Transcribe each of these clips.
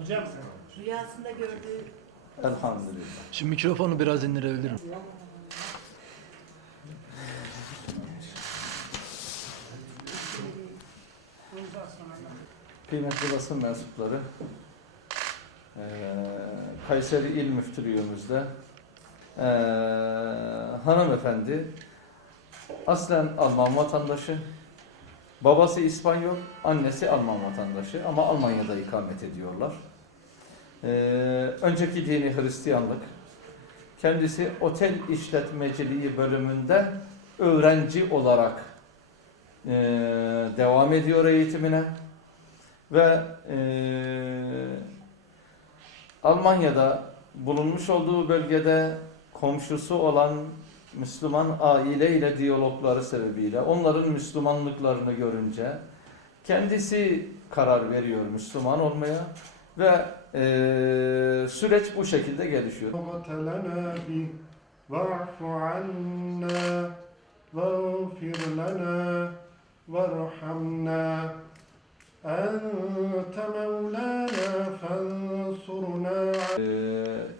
Hocam Rüyasında gördüğü Elhamdülillah. Şu mikrofonu biraz indirebilirim. Kıymetli basın mensupları, eee, Kayseri İl Müftülüğümüzde eee, hanımefendi aslen Alman vatandaşı, babası İspanyol, annesi Alman vatandaşı ama Almanya'da ikamet ediyorlar. Eee, önceki dini Hristiyanlık, kendisi otel işletmeciliği bölümünde öğrenci olarak eee, devam ediyor eğitimine ve eee, Almanya'da bulunmuş olduğu bölgede komşusu olan Müslüman aile ile diyalogları sebebiyle onların Müslümanlıklarını görünce kendisi karar veriyor Müslüman olmaya ve eee, süreç bu şekilde gelişiyor. رحمة لنا به واعف عنا واغفر لنا وارحمنا أنت مولانا فانصرنا Ee,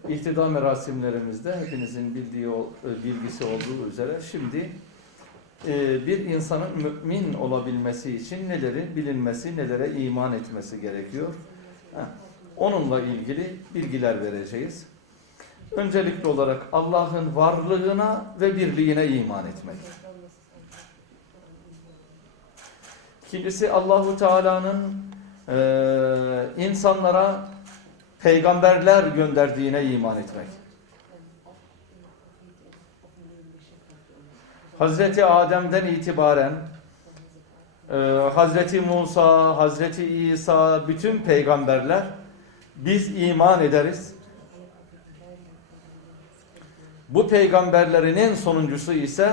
ihtida merasimlerimizde hepinizin bildiği ol- bilgisi olduğu üzere şimdi e, bir insanın mümin olabilmesi için neleri bilinmesi, nelere iman etmesi gerekiyor. Onunla ilgili bilgiler vereceğiz. Öncelikli olarak Allah'ın varlığına ve birliğine iman etmek. Kimisi Allahu Teala'nın e, insanlara peygamberler gönderdiğine iman etmek. Hazreti Adem'den itibaren e, Hazreti Musa, Hazreti İsa, bütün peygamberler biz iman ederiz. Bu peygamberlerin en sonuncusu ise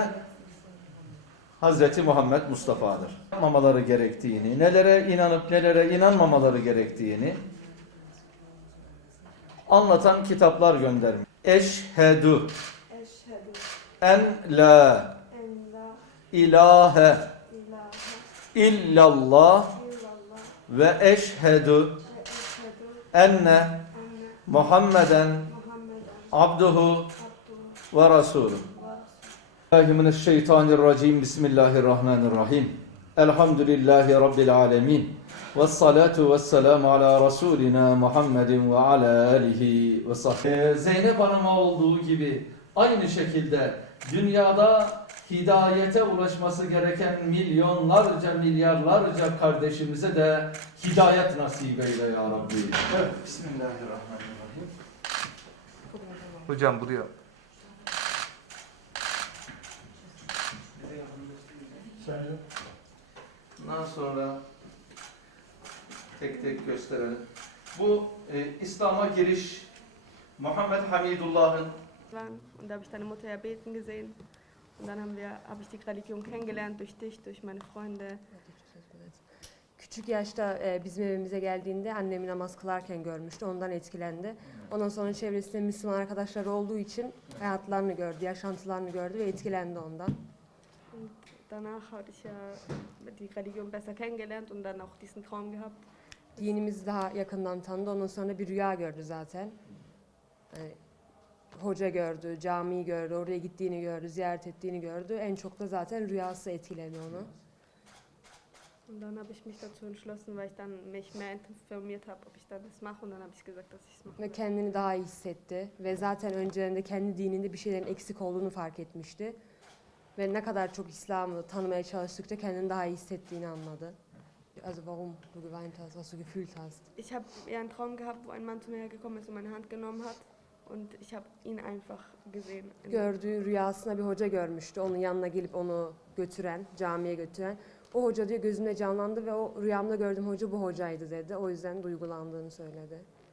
Hazreti Muhammed Mustafa'dır. Yapmamaları gerektiğini, nelere inanıp nelere inanmamaları gerektiğini anlatan kitaplar göndermiş. Eşhedü Eşhedü en la en la ilahe ilahe illallah illallah ve eşhedü enne Muhammeden abduhu ve Euzubillahimineşşeytanirracim. Bismillahirrahmanirrahim. Elhamdülillahi Rabbil alemin. Ve salatu ve selamu ala Resulina Muhammedin ve ala alihi ve sahbihi. Zeynep Hanım'a olduğu gibi aynı şekilde dünyada hidayete ulaşması gereken milyonlarca milyarlarca kardeşimize de hidayet nasip eyle ya Rabbi. Evet, Bismillahirrahmanirrahim. Hocam buraya Bundan sonra tek tek gösterelim. Bu e, İslam'a giriş Muhammed Hamidullah'ın. Und da habe ich deine Mutter ja beten gesehen. Und dann haben wir, habe ich die Religion kennengelernt durch dich, durch meine Freunde. Küçük yaşta e, bizim evimize geldiğinde annemi namaz kılarken görmüştü. Ondan etkilendi. Ondan sonra çevresinde Müslüman arkadaşları olduğu için hayatlarını gördü, yaşantılarını gördü ve etkilendi ondan. Danach habe ich ja die Religion besser kennengelernt und dann auch diesen Traum gehabt. Dinimizi daha yakından tanıdı. Ondan sonra bir rüya gördü zaten. Yani hoca gördü, camiyi gördü, oraya gittiğini gördü, ziyaret ettiğini gördü. En çok da zaten rüyası etkiledi onu. Und dann habe ich mich dazu entschlossen, weil ich dann mich mehr informiert habe, ob ich dann das mache. Und dann habe ich gesagt, dass ich es mache. Ve kendini daha iyi hissetti. Ve zaten öncelerinde kendi dininde bir şeylerin eksik olduğunu fark etmişti. Ve ne kadar çok İslam'ı tanımaya çalıştıkça kendini daha iyi hissettiğini anladı. Also warum du geweint hast, was du gefühlt hast. Ich habe eher einen Traum gehabt, wo ein Mann zu mir hergekommen ist und meine Hand genommen hat. Und ich habe ihn einfach gesehen. Gördüğü rüyasında bir hoca görmüştü. Onun yanına gelip onu götüren, camiye götüren. O hoca diyor gözümde canlandı ve o rüyamda gördüğüm hoca bu hocaydı dedi. O yüzden duygulandığını söyledi.